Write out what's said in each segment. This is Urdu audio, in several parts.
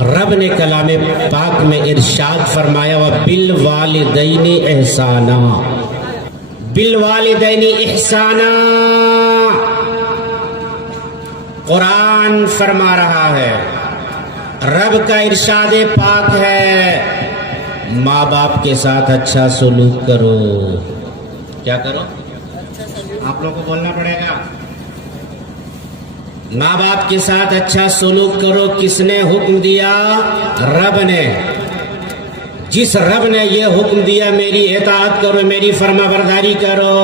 رب نے کلام پاک میں ارشاد فرمایا وَبِالْوَالِدَيْنِ إِحْسَانًا، بالوالدین احسانا۔ قرآن فرما رہا ہے، رب کا ارشاد پاک ہے، ماں باپ کے ساتھ اچھا سلوک کرو۔ کیا کرو؟ آپ لوگوں کو بولنا پڑے گا، ماں باپ کے ساتھ اچھا سلوک کرو۔ کس نے حکم دیا؟ رب نے۔ جس رب نے یہ حکم دیا میری اطاعت کرو، میری فرما برداری کرو،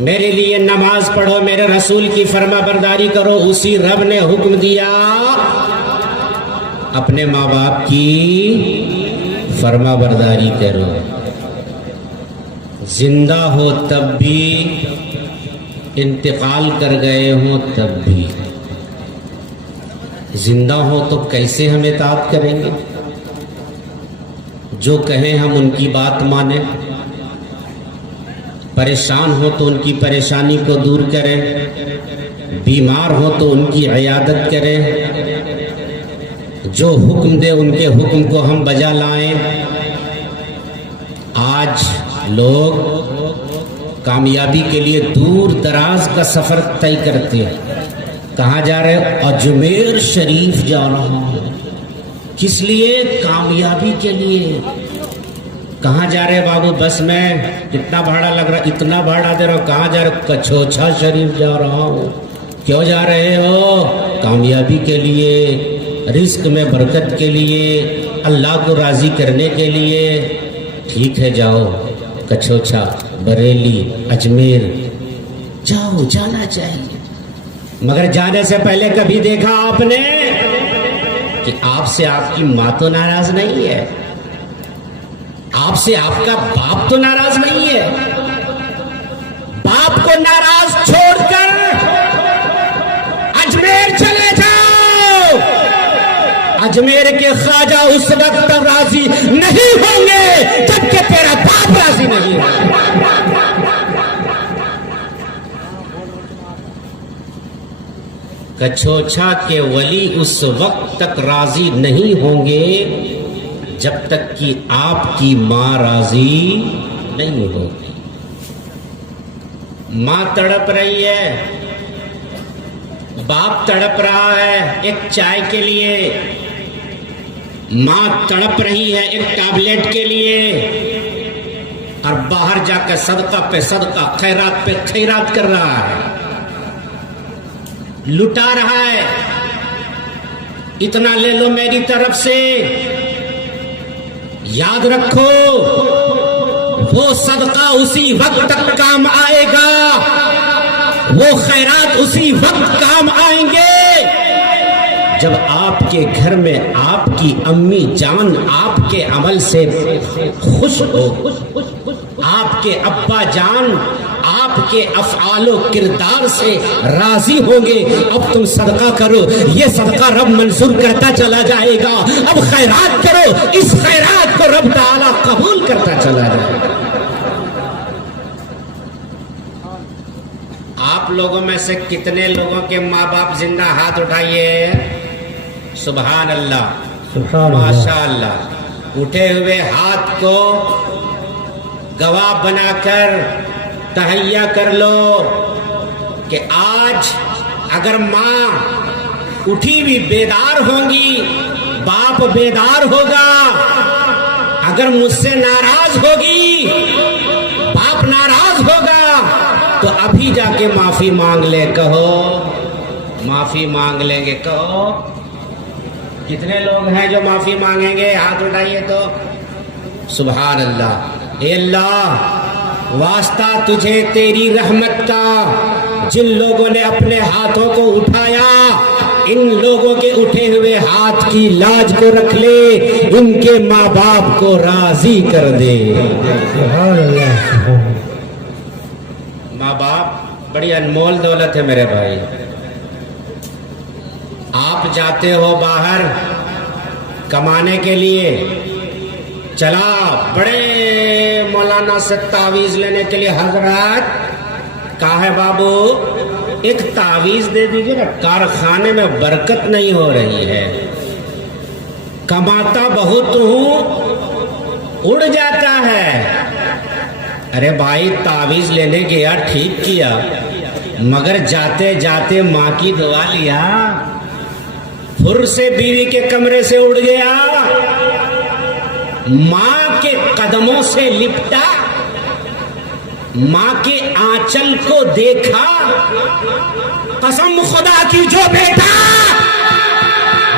میرے لیے نماز پڑھو، میرے رسول کی فرما برداری کرو، اسی رب نے حکم دیا اپنے ماں باپ کی فرما برداری کرو۔ زندہ ہو تب بھی، انتقال کر گئے ہوں تب بھی۔ زندہ ہو تو کیسے ہم اطاعت کریں گے؟ جو کہیں ہم ان کی بات مانیں، پریشان ہو تو ان کی پریشانی کو دور کریں، بیمار ہو تو ان کی عیادت کریں، جو حکم دے ان کے حکم کو ہم بجا لائیں۔ آج لوگ کامیابی کے لیے دور دراز کا سفر طے کرتے ہیں۔ کہاں جا رہے؟ اجمیر شریف جا رہا ہوں۔ کس لیے؟ کامیابی کے لیے۔ کہاں جا رہے بابو؟ بس میں۔ کتنا بھاڑا لگ رہا؟ اتنا بھاڑا دے رہا ہوں۔ کہاں جا رہے؟ کچھوچھا شریف جا رہا ہوں۔ کیوں جا رہے ہو؟ کامیابی کے لیے، رزق میں برکت کے لیے، اللہ کو راضی کرنے کے لیے۔ ٹھیک ہے، جاؤ، کچھوچھا، بریلی، اجمیر جاؤ، جانا چاہیے، مگر جانے سے پہلے کبھی دیکھا آپ نے کہ آپ سے آپ کی ماں تو ناراض نہیں ہے، آپ سے آپ کا باپ تو ناراض نہیں ہے؟ باپ کو ناراض چھوڑ کر اجمیر چلے جاؤ، اجمیر کے خواجہ اس وقت تک راضی نہیں ہوں گے جب کہ تیرا باپ راضی نہیں ہوگا۔ کچھوچھا کے ولی اس وقت تک راضی نہیں ہوں گے جب تک کہ آپ کی ماں راضی نہیں ہوگی۔ ماں تڑپ رہی ہے، باپ تڑپ رہا ہے ایک چائے کے لیے، ماں تڑپ رہی ہے ایک ٹیبلٹ کے لیے، اور باہر جا کر صدقہ پہ صدقہ، خیرات پہ خیرات کر رہا ہے، لٹا رہا ہے، اتنا لے لو میری طرف سے۔ یاد رکھو وہ صدقہ اسی وقت تک کام آئے گا، وہ خیرات اسی وقت کام آئیں گے جب آپ کے گھر میں آپ کی امی جان آپ کے عمل سے خوش ہو، آپ کے ابا جان آپ کے افعال و کردار سے راضی ہوں گے۔ اب تم صدقہ کرو، یہ صدقہ رب منظور کرتا چلا جائے گا۔ اب خیرات کرو، اس خیرات کو رب تعالیٰ قبول کرتا چلا جائے گا۔ آپ لوگوں میں سے کتنے لوگوں کے ماں باپ زندہ؟ ہاتھ اٹھائیے۔ سبحان اللہ، ماشاء اللہ۔ اٹھے ہوئے ہاتھ کو گواہ بنا کر تہیہ کر لو کہ آج اگر ماں اٹھی بھی بیدار ہوں گی، باپ بیدار ہوگا، اگر مجھ سے ناراض ہوگی، باپ ناراض ہوگا، تو ابھی جا کے معافی مانگ لے۔ کہو معافی مانگ لیں گے، کہو کتنے لوگ ہیں جو معافی مانگیں گے؟ ہاتھ اٹھائیے تو۔ سبحان اللہ۔ اے اللہ، واسطہ تجھے تیری رحمت کا، جن لوگوں نے اپنے ہاتھوں کو اٹھایا، ان لوگوں کے اٹھے ہوئے ہاتھ کی لاج کو رکھ لے، ان کے ماں باپ کو راضی کر دے۔ ماں باپ بڑی انمول دولت ہے میرے بھائی۔ آپ جاتے ہو باہر کمانے کے لیے، چلا بڑے مولانا سے تعویذ لینے کے لیے، حضرت کہا ہے بابو ایک تعویذ دے دیجیے نا. کارخانے میں برکت نہیں ہو رہی ہے, کماتا بہت ہوں اڑ جاتا ہے. ارے بھائی تعویذ لینے گیا ٹھیک کیا, مگر جاتے جاتے ماں کی دعا لیا, پھر سے بیوی کے کمرے سے اڑ گیا, ماں کے قدموں سے لپٹا, ماں کے آنچل کو دیکھا. قسم خدا کی جو بیٹا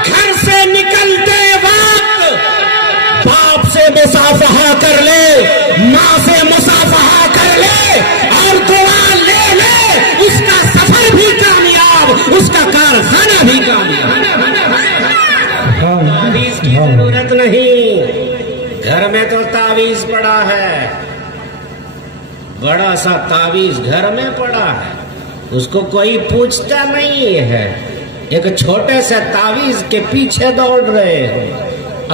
گھر سے نکلتے وقت باپ سے مصافحہ کر لے, ماں سے مصافحہ کر لے اور دعا لے لے, اس کا سفر بھی کامیاب, اس کا کارخانہ بھی کامیاب. تعویذ کی ضرورت نہیں, گھر میں تو تعویذ پڑا ہے, بڑا سا تعویذ گھر میں پڑا ہے, اس کو کوئی پوچھتا نہیں ہے. ایک چھوٹے سے تعویذ کے پیچھے دوڑ رہے ہو.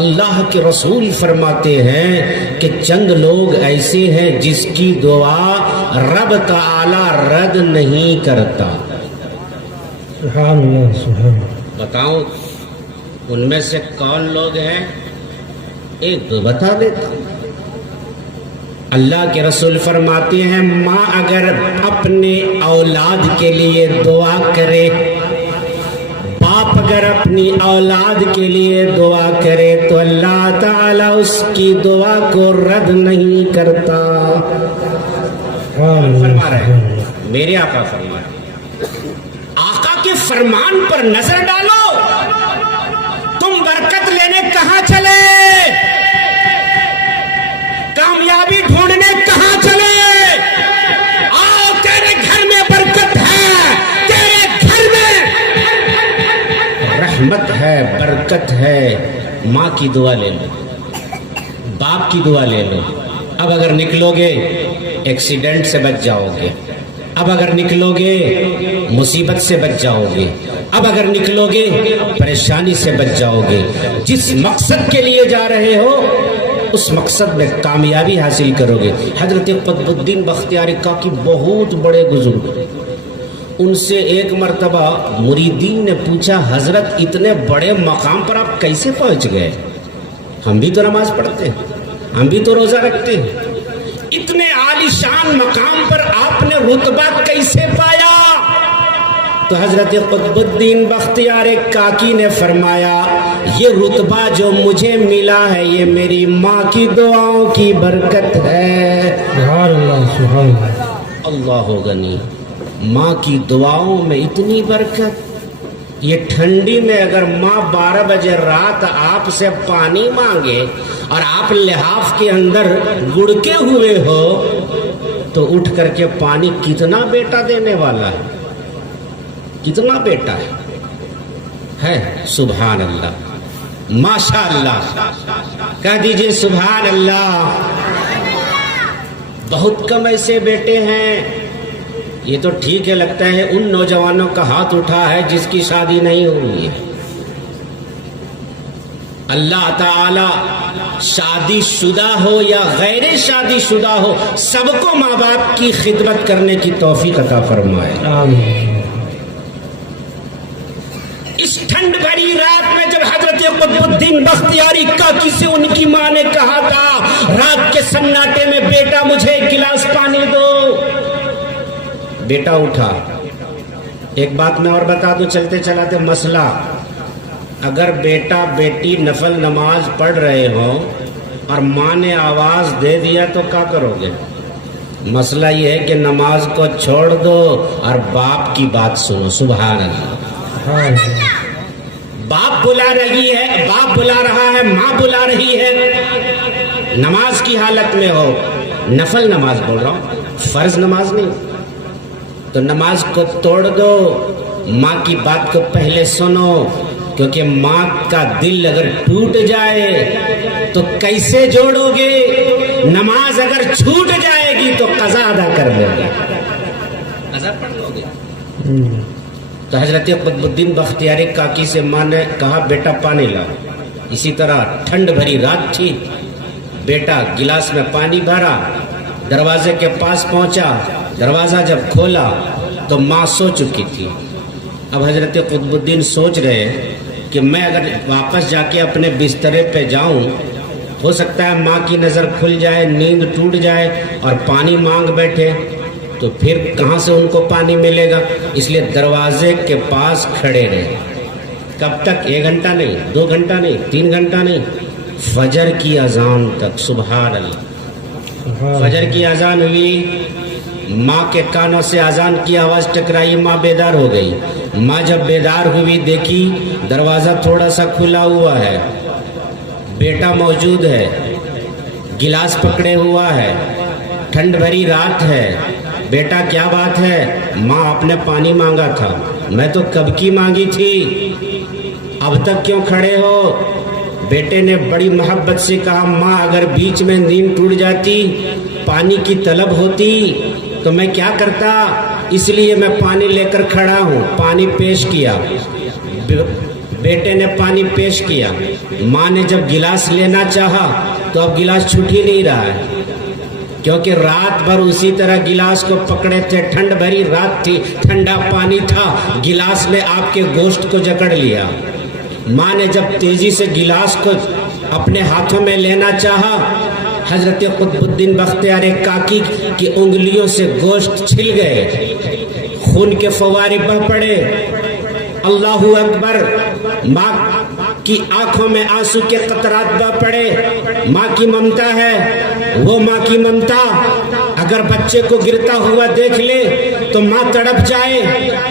اللہ کے رسول فرماتے ہیں کہ چند لوگ ایسے ہیں جس کی دعا رب تعالی رد نہیں کرتا. سبحان اللہ, سبحان اللہ. بتاؤں ان میں سے کون لوگ ہیں؟ ایک دو بتا دیتا ہوں. اللہ کے رسول فرماتے ہیں ماں اگر اپنے اولاد کے لیے دعا کرے, باپ اگر اپنی اولاد کے لیے دعا کرے تو اللہ تعالی اس کی دعا کو رد نہیں کرتا. فرما رہے ہیں میرے آقا, فرما رہے آقا کے فرمان پر نظر ڈالو. تم برکت لینے کہاں چلے, کامیابی ڈھونڈنے کہاں چلے؟ آؤ تیرے گھر میں برکت ہے, تیرے گھر میں رحمت ہے, برکت ہے. ماں کی دعا لے لو, باپ کی دعا لے لو. اب اگر نکلو گے ایکسیڈنٹ سے بچ جاؤ گے, اب اگر نکلو گے مصیبت سے بچ جاؤ گے, اب اگر نکلو گے پریشانی سے بچ جاؤ گے. جس مقصد کے لیے جا رہے ہو اس مقصد میں کامیابی حاصل کرو گے. حضرت قطب الدین بختیاری کاکی بہت بڑے بزرگ, ان سے ایک مرتبہ مریدین نے پوچھا حضرت اتنے بڑے مقام پر آپ کیسے پہنچ گئے؟ ہم بھی تو نماز پڑھتے ہیں, ہم بھی تو روزہ رکھتے ہیں, اتنے عالیشان مقام پر آپ نے رتبہ کیسے پایا؟ تو حضرت قطب الدین بختیار کاکی نے فرمایا یہ رتبہ جو مجھے ملا ہے یہ میری ماں کی دعاؤں کی برکت ہے. سبحان اللہ, سبحان اللہ. اللہ غنی, ماں کی دعاؤں میں اتنی برکت. یہ ٹھنڈی میں اگر ماں 12 بجے رات آپ سے پانی مانگے اور آپ لحاف کے اندر گڑکے ہوئے ہو تو اٹھ کر کے پانی کتنا بیٹا دینے والا ہے, کتنا بیٹا ہے. سبحان اللہ, ماشاء اللہ, کہہ دیجئے سبحان اللہ. بہت کم ایسے بیٹے ہیں. یہ تو ٹھیک ہے, لگتا ہے ان نوجوانوں کا ہاتھ اٹھا ہے جس کی شادی نہیں ہوئی ہے. اللہ تعالی شادی شدہ ہو یا غیر شادی شدہ ہو سب کو ماں باپ کی خدمت کرنے کی توفیق عطا فرمائے. آمین. اس ٹھنڈ بھری رات میں جب حضرت قطب الدین بختیاری کاکی سے ان کی ماں نے کہا تھا رات کے سناٹے میں بیٹا مجھے ایک گلاس پانی دو, بیٹا اٹھا. ایک بات میں اور بتا دوں چلتے چلاتے, مسئلہ اگر بیٹا بیٹی نفل نماز پڑھ رہے ہوں اور ماں نے آواز دے دیا تو کیا کرو گے؟ مسئلہ یہ ہے کہ نماز کو چھوڑ دو اور باپ کی بات سنو. سبحان اللہ. باپ بلا رہی ہے, باپ بلا رہا ہے, ماں بلا رہی ہے, نماز کی حالت میں ہو, نفل نماز بول رہا ہوں, فرض نماز نہیں, تو نماز کو توڑ دو, ماں کی بات کو پہلے سنو, کیونکہ ماں کا دل اگر ٹوٹ جائے تو کیسے جوڑو گے؟ نماز اگر چھوٹ جائے گی تو قضا ادا کر لو گے, قضا پڑھ لو گے. تو حضرت قطب الدین بختیاری کاکی سے ماں نے کہا بیٹا پانی لاؤ. اسی طرح ٹھنڈ بھری رات تھی, بیٹا گلاس میں پانی بھرا, دروازے کے پاس پہنچا, دروازہ جب کھولا تو ماں سو چکی تھی. اب حضرت قطب الدین سوچ رہے کہ میں اگر واپس جا کے اپنے بسترے پہ جاؤں ہو سکتا ہے ماں کی نظر کھل جائے, نیند ٹوٹ جائے اور پانی مانگ بیٹھے, تو پھر کہاں سے ان کو پانی ملے گا. اس لیے دروازے کے پاس کھڑے رہے. کب تک؟ 1 گھنٹہ نہیں, 2 گھنٹہ نہیں, 3 گھنٹہ نہیں, فجر کی اذان تک. سبحان اللہ. فجر کی اذان ہوئی, ماں کے کانوں سے اذان کی آواز ٹکرائی, ماں بیدار ہو گئی. ماں جب بیدار ہوئی دیکھی دروازہ تھوڑا سا کھلا ہوا ہے, بیٹا موجود ہے, گلاس پکڑے ہوا ہے, ٹھنڈ بھری رات ہے. بیٹا کیا بات ہے؟ ماں آپ نے پانی مانگا تھا, میں تو کب کی مانگی تھی, اب تک کیوں کھڑے ہو؟ بیٹے نے بڑی محبت سے کہا, ماں اگر بیچ میں نیند ٹوٹ جاتی, پانی کی طلب ہوتی تو میں کیا کرتا, اس لیے میں پانی لے کر کھڑا ہوں. پانی پیش کیا, بیٹے نے پانی پیش کیا. ماں نے جب گلاس لینا چاہا تو اب گلاس چھوٹ ہی نہیں رہا ہے, کیونکہ رات بھر اسی طرح گلاس کو پکڑے تھے. ٹھنڈ بھری رات تھی, ٹھنڈا پانی تھا, گلاس نے آپ کے گوشت کو جکڑ لیا. ماں نے جب تیزی سے گلاس کو اپنے ہاتھوں میں لینا چاہا, حضرت قطب الدین بختیار کاکی کی انگلیوں سے گوشت چھل گئے, خون کے فوارے بہ پڑے. اللہ اکبر. ماں کی آنکھوں میں آنسو کے قطرات بہ پڑے. ماں کی ممتا ہے, وہ ماں کی ممتا. اگر بچے کو گرتا ہوا دیکھ لے تو ماں تڑپ جائے,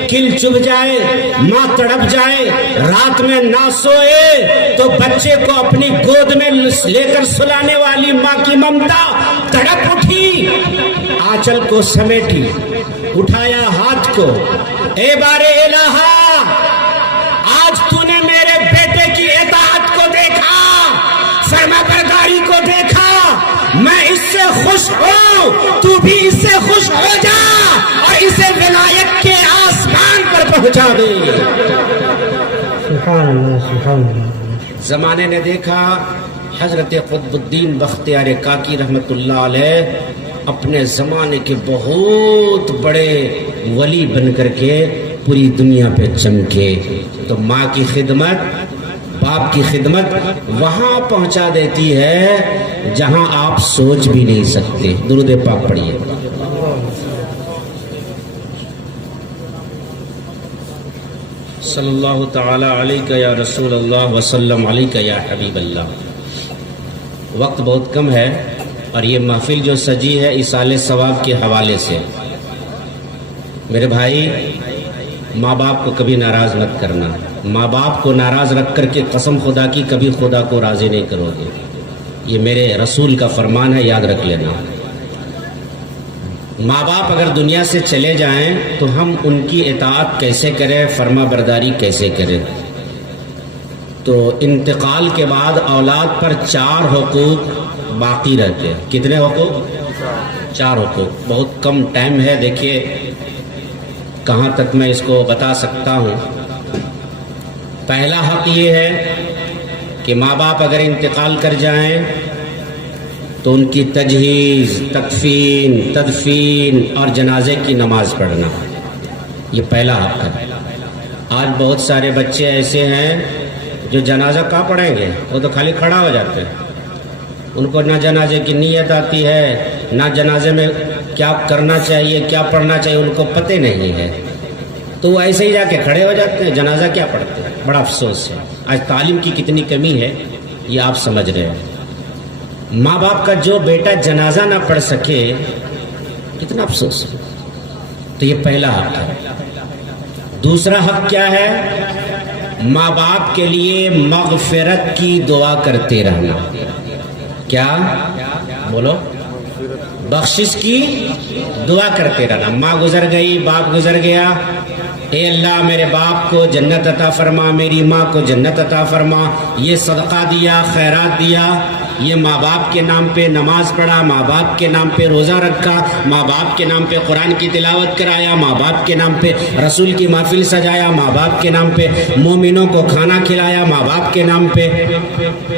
کل چبھ جائے, ماں تڑپ جائے. رات میں نہ سوئے تو بچے کو اپنی گود میں لے کر سلانے والی ماں کی ممتا تڑپ اٹھی, آنچل کو سمیٹی, اٹھایا ہاتھ کو, اے بارے الہا, آج تو نے میرے بیٹے کی اطاعت کو دیکھا, فرما برداری کو دیکھا, میں اس سے خوش ہوں, تو بھی اس سے خوش ہو جا اور اسے ولایت کے آسمان پر پہنچا دے. سبحان اللہ, سبحان اللہ. زمانے نے دیکھا حضرت قطب الدین بختیار کاکی رحمت اللہ علیہ اپنے زمانے کے بہت بڑے ولی بن کر کے پوری دنیا پہ چمکے. تو ماں کی خدمت, باپ کی خدمت وہاں پہنچا دیتی ہے جہاں آپ سوچ بھی نہیں سکتے. درود پاک پڑھیے. صلی اللہ تعالی علیہ یا رسول اللہ وسلم علیہ یا حبیب اللہ. وقت بہت کم ہے اور یہ محفل جو سجی ہے ایصال ثواب کے حوالے سے. میرے بھائی, ماں باپ کو کبھی ناراض مت کرنا. ماں باپ کو ناراض رکھ کر کے قسم خدا کی کبھی خدا کو راضی نہیں کرو گے. یہ میرے رسول کا فرمان ہے, یاد رکھ لینا. ماں باپ اگر دنیا سے چلے جائیں تو ہم ان کی اطاعت کیسے کریں, فرما برداری کیسے کریں. تو انتقال کے بعد اولاد پر 4 حقوق باقی رہتے ہیں. کتنے حقوق؟ 4 حقوق. بہت کم ٹائم ہے, دیکھیے کہاں تک میں اس کو بتا سکتا ہوں. پہلا حق یہ ہے کہ ماں باپ اگر انتقال کر جائیں تو ان کی تجہیز, تکفین, تدفین اور جنازے کی نماز پڑھنا, یہ پہلا حق ہے. آج بہت سارے بچے ایسے ہیں جو جنازہ کہاں پڑھیں گے, وہ تو خالی کھڑا ہو جاتے ہیں. ان کو نہ جنازے کی نیت آتی ہے, نہ جنازے میں کیا کرنا چاہیے, کیا پڑھنا چاہیے, ان کو پتہ نہیں ہے. تو وہ ایسے ہی جا کے کھڑے ہو جاتے ہیں, جنازہ کیا پڑھتے ہیں. بڑا افسوس ہے. آج تعلیم کی کتنی کمی ہے یہ آپ سمجھ رہے ہیں. ماں باپ کا جو بیٹا جنازہ نہ پڑھ سکے کتنا افسوس ہے. تو یہ پہلا حق ہے. دوسرا حق کیا ہے؟ ماں باپ کے لیے مغفرت کی دعا کرتے رہنا. کیا بولو؟ بخشش کی دعا کرتے رہنا. ماں گزر گئی, باپ گزر گیا, اے اللہ میرے باپ کو جنت عطا فرما, میری ماں کو جنت عطا فرما. یہ صدقہ دیا, خیرات دیا, یہ ماں باپ کے نام پہ نماز پڑھا, ماں باپ کے نام پہ روزہ رکھا, ماں باپ کے نام پہ قرآن کی تلاوت کرایا, ماں باپ کے نام پہ رسول کی محفل سجایا, ماں باپ کے نام پہ مومنوں کو کھانا کھلایا, ماں باپ کے نام پہ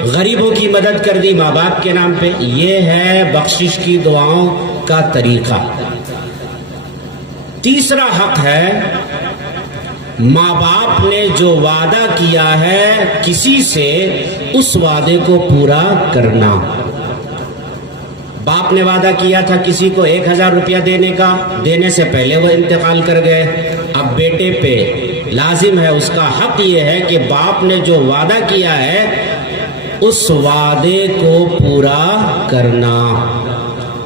غریبوں کی مدد کر دی, ماں باپ کے نام پہ. یہ ہے بخشش کی دعاؤں کا طریقہ. تیسرا حق ہے ماں باپ نے جو وعدہ کیا ہے کسی سے اس وعدے کو پورا کرنا. باپ نے وعدہ کیا تھا کسی کو 1000 روپیہ دینے کا، دینے سے پہلے وہ انتقال کر گئے. اب بیٹے پہ لازم ہے، اس کا حق یہ ہے کہ باپ نے جو وعدہ کیا ہے اس وعدے کو پورا کرنا.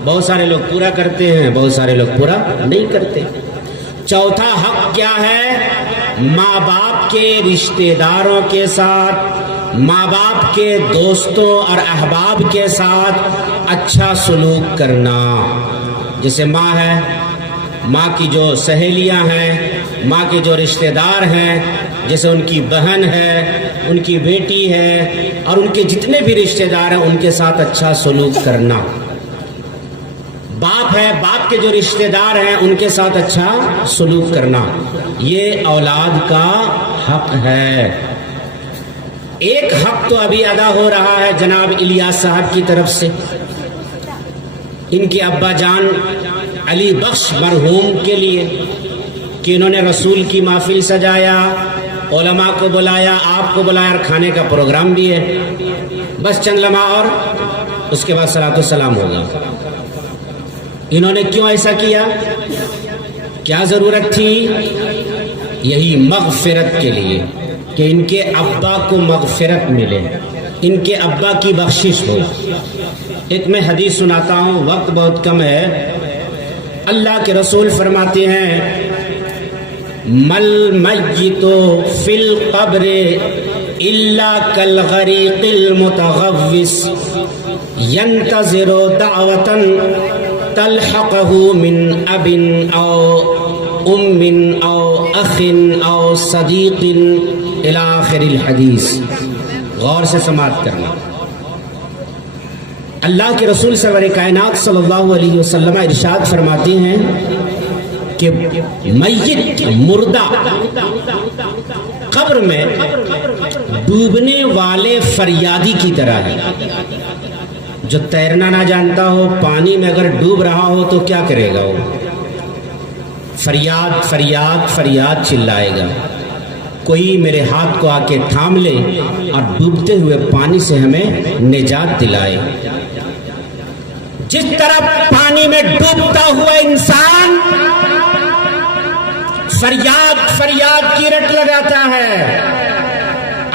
بہت سارے لوگ پورا کرتے ہیں، بہت سارے لوگ پورا نہیں کرتے. چوتھا حق کیا ہے؟ ماں باپ کے رشتہ داروں کے ساتھ، ماں باپ کے دوستوں اور احباب کے ساتھ اچھا سلوک کرنا. جیسے ماں ہے، ماں کی جو سہیلیاں ہیں، ماں کے جو رشتہ دار ہیں، جیسے ان کی بہن ہے، ان کی بیٹی ہے، اور ان کے جتنے بھی رشتہ دار ہیں ان کے ساتھ اچھا سلوک کرنا. باپ ہے، باپ کے جو رشتہ دار ہیں ان کے ساتھ اچھا سلوک کرنا، یہ اولاد کا حق ہے. ایک حق تو ابھی ادا ہو رہا ہے جناب الیاس صاحب کی طرف سے. ان کے ابا جان علی بخش مرحوم کے لیے کہ انہوں نے رسول کی محفل سجایا، علماء کو بلایا، آپ کو بلایا اور کھانے کا پروگرام بھی ہے. بس چند لمحہ اور اس کے بعد صلاۃ والسلام ہوگا. انہوں نے کیوں ایسا کیا؟ کیا ضرورت تھی؟ یہی مغفرت کے لیے کہ ان کے ابا کو مغفرت ملے، ان کے ابا کی بخشش ہو. ایک میں حدیث سناتا ہوں، وقت بہت کم ہے. اللہ کے رسول فرماتے ہیں مل میت فی القبر الا کالغریق المتغوث ینتظر دعوة تلحقه من اب او ام او اخ او صدیق الى آخر الحدیث. غور سے سماعت کرنا. اللہ کے رسول سرور کائنات صلی اللہ علیہ وسلم ارشاد فرماتے ہیں کہ میت مردہ قبر میں ڈوبنے والے فریادی کی طرح ہے. جو تیرنا نہ جانتا ہو، پانی میں اگر ڈوب رہا ہو تو کیا کرے گا؟ وہ فریاد فریاد فریاد چلائے گا. کوئی میرے ہاتھ کو آ کے تھام لے اور ڈوبتے ہوئے پانی سے ہمیں نجات دلائے. جس طرح پانی میں ڈوبتا ہوا انسان فریاد فریاد کی رٹ لگاتا ہے،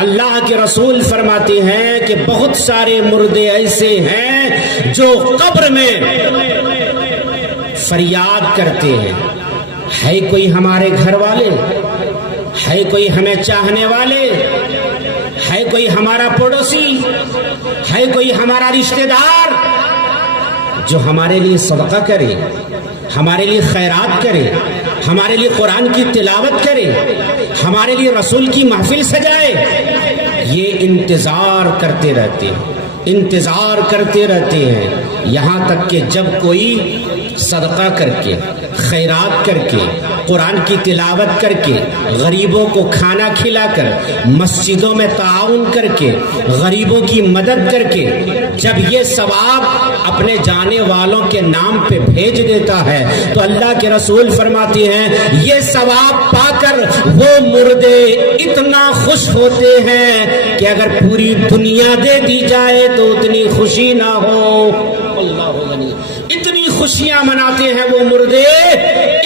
اللہ کے رسول فرماتے ہیں کہ بہت سارے مردے ایسے ہیں جو قبر میں فریاد کرتے ہیں. ہے کوئی ہمارے گھر والے، ہے کوئی ہمیں چاہنے والے، ہے کوئی ہمارا پڑوسی، ہے کوئی ہمارا رشتہ دار جو ہمارے لیے صدقہ کرے، ہمارے لیے خیرات کرے، ہمارے لیے قرآن کی تلاوت کرے، ہمارے لیے رسول کی محفل سجائے؟ یہ انتظار کرتے رہتے ہیں، انتظار کرتے رہتے ہیں، یہاں تک کہ جب کوئی صدقہ کر کے، خیرات کر کے، قرآن کی تلاوت کر کے، غریبوں کو کھانا کھلا کر، مسجدوں میں تعاون کر کے، غریبوں کی مدد کر کے جب یہ ثواب اپنے جانے والوں کے نام پہ بھیج دیتا ہے تو اللہ کے رسول فرماتے ہیں یہ ثواب پا کر وہ مردے اتنا خوش ہوتے ہیں کہ اگر پوری دنیا دے دی جائے تو اتنی خوشی نہ ہو. اللہ غنی. اتنی خوشیاں مناتے ہیں وہ مردے،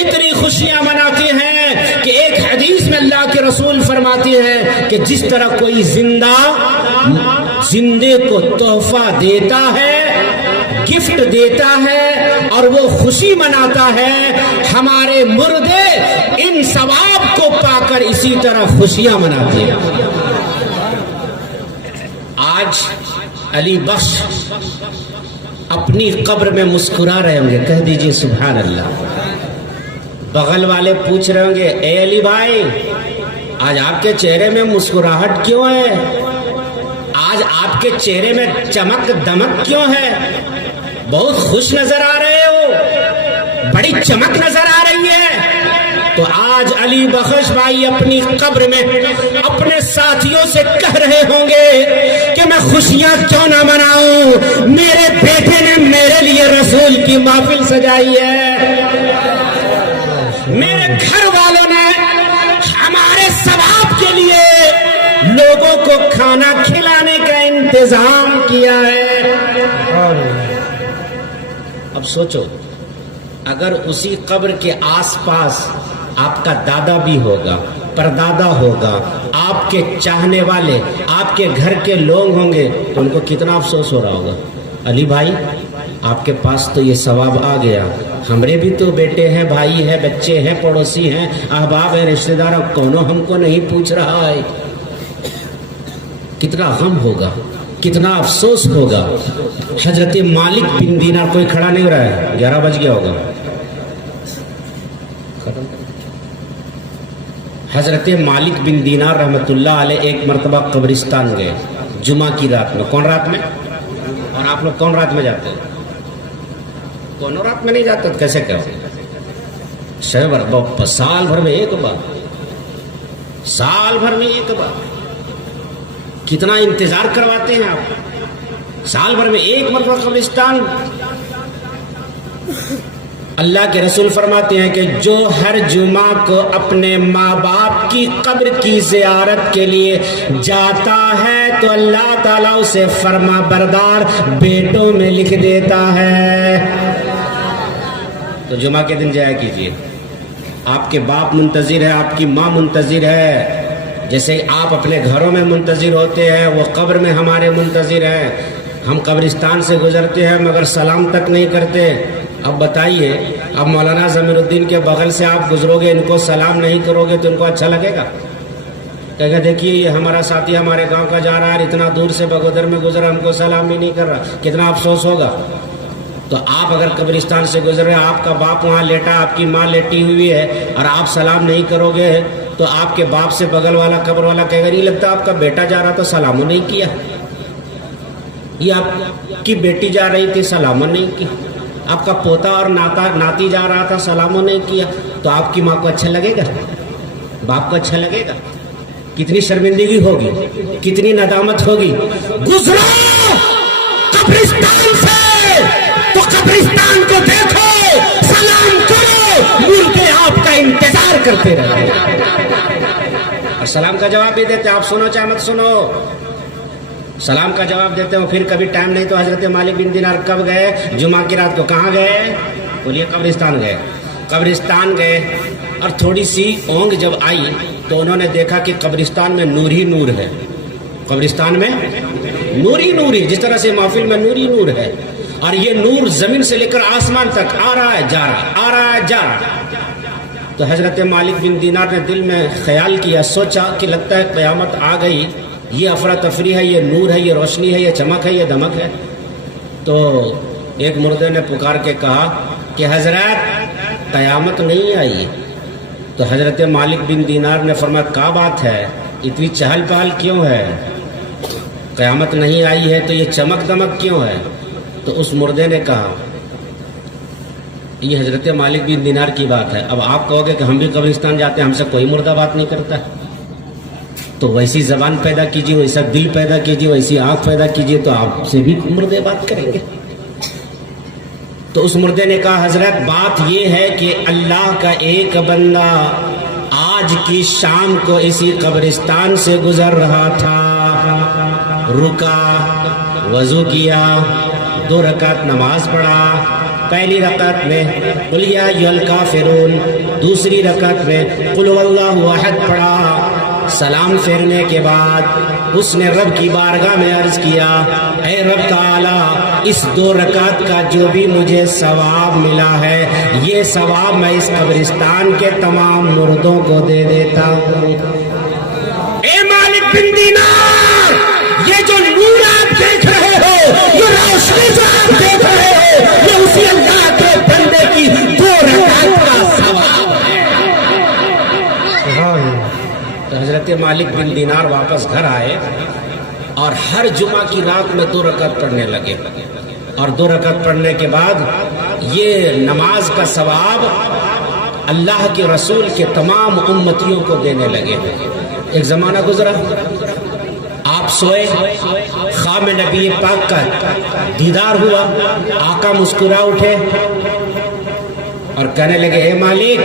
اتنی خوشیاں مناتے ہیں کہ ایک حدیث میں اللہ کے رسول فرماتے ہیں کہ جس طرح کوئی زندے کو تحفہ دیتا ہے، گفٹ دیتا ہے اور وہ خوشی مناتا ہے، ہمارے مردے ان ثواب کو پا کر اسی طرح خوشیاں مناتے ہیں. آج علی بخش اپنی قبر میں مسکرا رہے ہوں گے، کہہ دیجئے سبحان اللہ. بغل والے پوچھ رہے ہوں گے اے علی بھائی آج آپ کے چہرے میں مسکراہٹ کیوں ہے؟ آج آپ کے چہرے میں چمک دمک کیوں ہے؟ بہت خوش نظر آ رہے ہو، بڑی چمک نظر آ رہی ہے. تو آج علی بخش بھائی اپنی قبر میں اپنے ساتھیوں سے کہہ رہے ہوں گے کہ میں خوشیاں کیوں نہ مناؤں، میرے بیٹے نے میرے لیے رسول کی محفل سجائی ہے. میرے گھر والوں نے ہمارے ثواب کے لیے لوگوں کو کھانا کھلانے کا انتظام کیا ہے. اب سوچو اگر اسی قبر کے آس پاس آپ کا دادا بھی ہوگا, پردادا ہوگا, آپ کے چاہنے والے, آپ کے گھر کے لوگ ہوں گے تو ان کو کتنا افسوس ہو رہا ہوگا. علی بھائی آپ کے پاس تو یہ ثواب آ گیا, ہمارے بھی تو بیٹے ہیں, بھائی ہیں, بچے ہیں, پڑوسی ہیں, احباب ہیں, رشتہ دار, کونوں ہم کو نہیں پوچھ رہا ہے. کتنا غم ہوگا, کتنا افسوس ہوگا. حضرت مالک بن دینار, کوئی کھڑا نہیں ہو رہا ہے, 11 بج گیا ہوگا. حضرت مالک بن دینار رحمت اللہ علیہ ایک مرتبہ قبرستان گئے جمعہ کی رات میں. کون رات میں؟ اور آپ لوگ کون رات میں جاتے ہیں؟ کونوں رات میں نہیں جاتے, کیسے کہتے ہیں؟ سال بھر میں ایک بار, سال بھر میں ایک بار. کتنا انتظار کرواتے ہیں آپ, سال بھر میں ایک مرتبہ قبرستان. اللہ کے رسول فرماتے ہیں کہ جو ہر جمعہ کو اپنے ماں باپ کی قبر کی زیارت کے لیے جاتا ہے تو اللہ تعالیٰ اسے فرما بردار بیٹوں میں لکھ دیتا ہے. تو جمعہ کے دن جایا کیجیے. آپ کے باپ منتظر ہے, آپ کی ماں منتظر ہے, جیسے آپ اپنے گھروں میں منتظر ہوتے ہیں وہ قبر میں ہمارے منتظر ہیں. ہم قبرستان سے گزرتے ہیں مگر سلام تک نہیں کرتے. اب بتائیے, اب مولانا ضمیر الدین کے بغل سے آپ گزرو گے, ان کو سلام نہیں کرو گے تو ان کو اچھا لگے گا؟ کہے گا دیکھیے یہ ہمارا ساتھی ہمارے گاؤں کا جا رہا ہے, اتنا دور سے بگودر میں گزرا, ہم کو سلام بھی نہیں کر رہا, کتنا افسوس ہوگا. تو آپ اگر قبرستان سے گزر رہے, آپ کا باپ وہاں لیٹا, آپ کی ماں لیٹی ہوئی ہے, اور آپ سلام نہیں کرو گے تو آپ کے باپ سے بغل والا قبر والا کہے گا نہیں لگتا آپ کا بیٹا جا رہا تو سلام نہیں کیا, یہ آپ کی بیٹی جا رہی تھی سلام نہیں کی, آپ کا پوتا اور ناتی جا رہا تھا سلام نہیں کیا, تو آپ کی ماں کو اچھا لگے گا؟ باپ کو اچھا لگے گا؟ کتنی شرمندگی ہوگی, کتنی ندامت ہوگی. گزرو قبرستان سے تو قبرستان کو دیکھو, سلام کرو, مردے آپ کا انتظار کرتے رہے. اور سلام کا جواب بھی دیتے, آپ سنو چاہے مت سنو, سلام کا جواب دیتے ہو. پھر کبھی ٹائم نہیں تو حضرت مالک بن دینار کب گئے؟ جمعہ کی رات کو. کہاں گئے؟ بولیے. قبرستان گئے. قبرستان گئے اور تھوڑی سی اونگ جب آئی تو انہوں نے دیکھا کہ قبرستان میں نور ہی نور ہے. قبرستان میں نور ہی نور, جس طرح سے محفل میں نور ہی نور ہے, اور یہ نور زمین سے لے کر آسمان تک آ رہا ہے جا رہا, آ رہا ہے جا رہا. تو حضرت مالک بن دینار نے دل میں خیال کیا, سوچا کہ لگتا ہے قیامت آ گئی, یہ افراتفری ہے, یہ نور ہے, یہ روشنی ہے, یہ چمک ہے, یہ دمک ہے. تو ایک مردے نے پکار کے کہا کہ حضرت قیامت نہیں آئی. تو حضرت مالک بن دینار نے فرمایا کیا بات ہے, اتنی چہل پہل کیوں ہے, قیامت نہیں آئی ہے تو یہ چمک دمک کیوں ہے؟ تو اس مردے نے کہا یہ حضرت مالک بن دینار کی بات ہے. اب آپ کہو گے کہ ہم بھی قبرستان جاتے ہیں, ہم سے کوئی مردہ بات نہیں کرتا, تو ویسی زبان پیدا کیجیے, ویسا دل پیدا کیجیے, ویسی آنکھ پیدا کیجیے, تو آپ سے بھی مردے بات کریں گے. تو اس مردے نے کہا حضرت بات یہ ہے کہ اللہ کا ایک بندہ آج کی شام کو اسی قبرستان سے گزر رہا تھا, رکا, وضو کیا, 2 رکعت نماز پڑھا. پہلی رکعت میں قل یا ایھا الکافرون, دوسری رکعت میں قل هو اللہ احد پڑھا. سلام پھیرنے کے بعد اس نے رب کی بارگاہ میں عرض کیا اے رب تعالی, اس 2 رکعت کا جو بھی مجھے ثواب ملا ہے یہ ثواب میں اس قبرستان کے تمام مردوں کو دے دیتا ہوں. اے مالک بن دینار, یہ جو نور آپ دیکھ رہے ہو, یہ روشنی جو آپ دیکھ رہے ہو, یہ اسی اللہ کے بندے کی 2 رکعت کا ثواب ہے. تو حضرت مالک بن دینار واپس گھر آئے اور ہر جمعہ کی رات میں 2 رکعت پڑھنے لگے, اور 2 رکعت پڑھنے کے بعد یہ نماز کا ثواب اللہ کے رسول کے تمام امتیوں کو دینے لگے. ایک زمانہ گزرا, آپ سوئے, خواب میں نبی پاک کا دیدار ہوا, آقا مسکرا اٹھے اور کہنے لگے اے مالک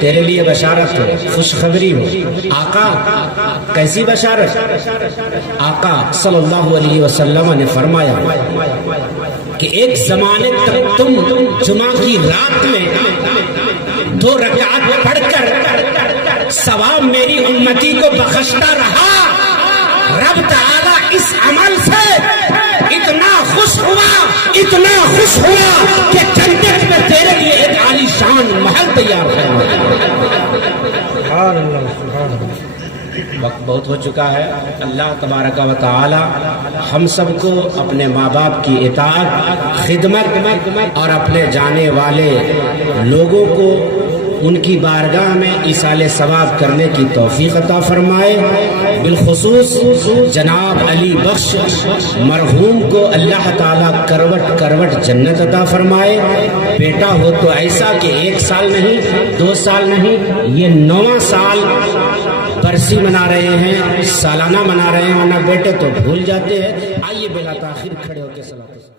تیرے لیے بشارت ہو، خوشخبری ہو۔ آقا کیسی بشارت؟ آقا صلی اللہ علیہ وسلم نے فرمایا کہ ایک زمانے تک تم جمعہ کی رات میں 2 رکعت پڑھ کر ثواب میری امتی کو بخشتا رہا، رب تعالیٰ اس عمل سے اتنا خوش ہوا کہ جنت میں تیرے لیے ایک عالی شان محل تیار فرمایا۔ سبحان اللہ سبحان اللہ۔ وقت بہت ہو چکا ہے۔ اللہ تبارک و تعالی ہم سب کو اپنے ماں باپ کی اطاعت، خدمت اور اپنے جانے والے لوگوں کو ان کی بارگاہ میں ایصال ثواب کرنے کی توفیق عطا فرمائے۔ بالخصوص جناب علی بخش مرحوم کو اللہ تعالیٰ کروٹ کروٹ جنت عطا فرمائے۔ بیٹا ہو تو ایسا کہ 1 سال نہیں 2 سال نہیں، یہ 9واں سال برسی منا رہے ہیں، سالانہ منا رہے ہیں، ورنہ بیٹے تو بھول جاتے ہیں۔ آئیے بلا تاخیر کھڑے ہو کے صلوات